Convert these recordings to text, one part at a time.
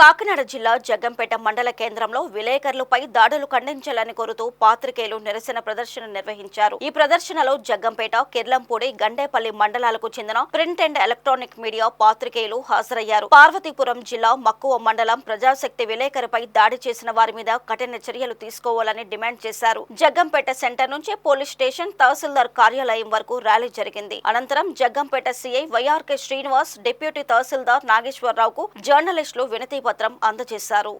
కాకినాడ జిల్లా జగ్గంపేట మండల కేంద్రంలో విలేకరులపై దాడులు ఖండించాలని కోరుతూ పాత్రికేయులు నిరసన ప్రదర్శన నిర్వహించారు. ఈ ప్రదర్శనలో జగ్గంపేట, కిర్లంపూడి, గండేపల్లి మండలాలకు చెందిన ప్రింట్ అండ్ ఎలక్ట్రానిక్ మీడియా పాత్రికేయులు హాజరయ్యారు. పార్వతీపురం జిల్లా మక్కువ మండలం ప్రజాశక్తి విలేకరుపై దాడి చేసిన వారి మీద కఠిన చర్యలు తీసుకోవాలని డిమాండ్ చేశారు. జగ్గంపేట సెంటర్ నుంచి పోలీస్ స్టేషన్, తహసీల్దార్ కార్యాలయం వరకు ర్యాలీ జరిగింది. అనంతరం Jaggampeta CI YRK Srinivas, deputy tahsildar నాగేశ్వరరావుకు జర్నలిస్టులు వినతి పత్రం అందజేశారు.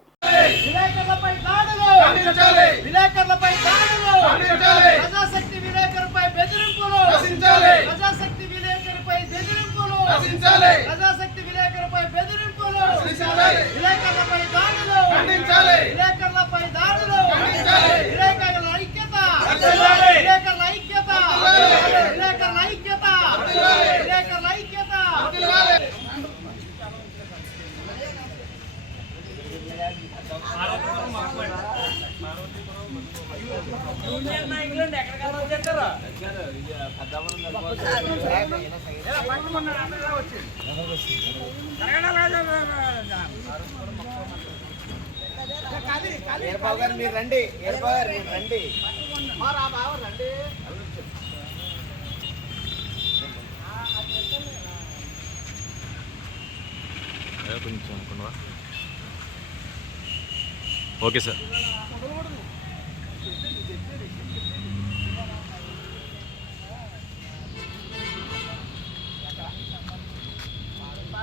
మీరు రండి, రండి. కొంచెం ఓకే సార్.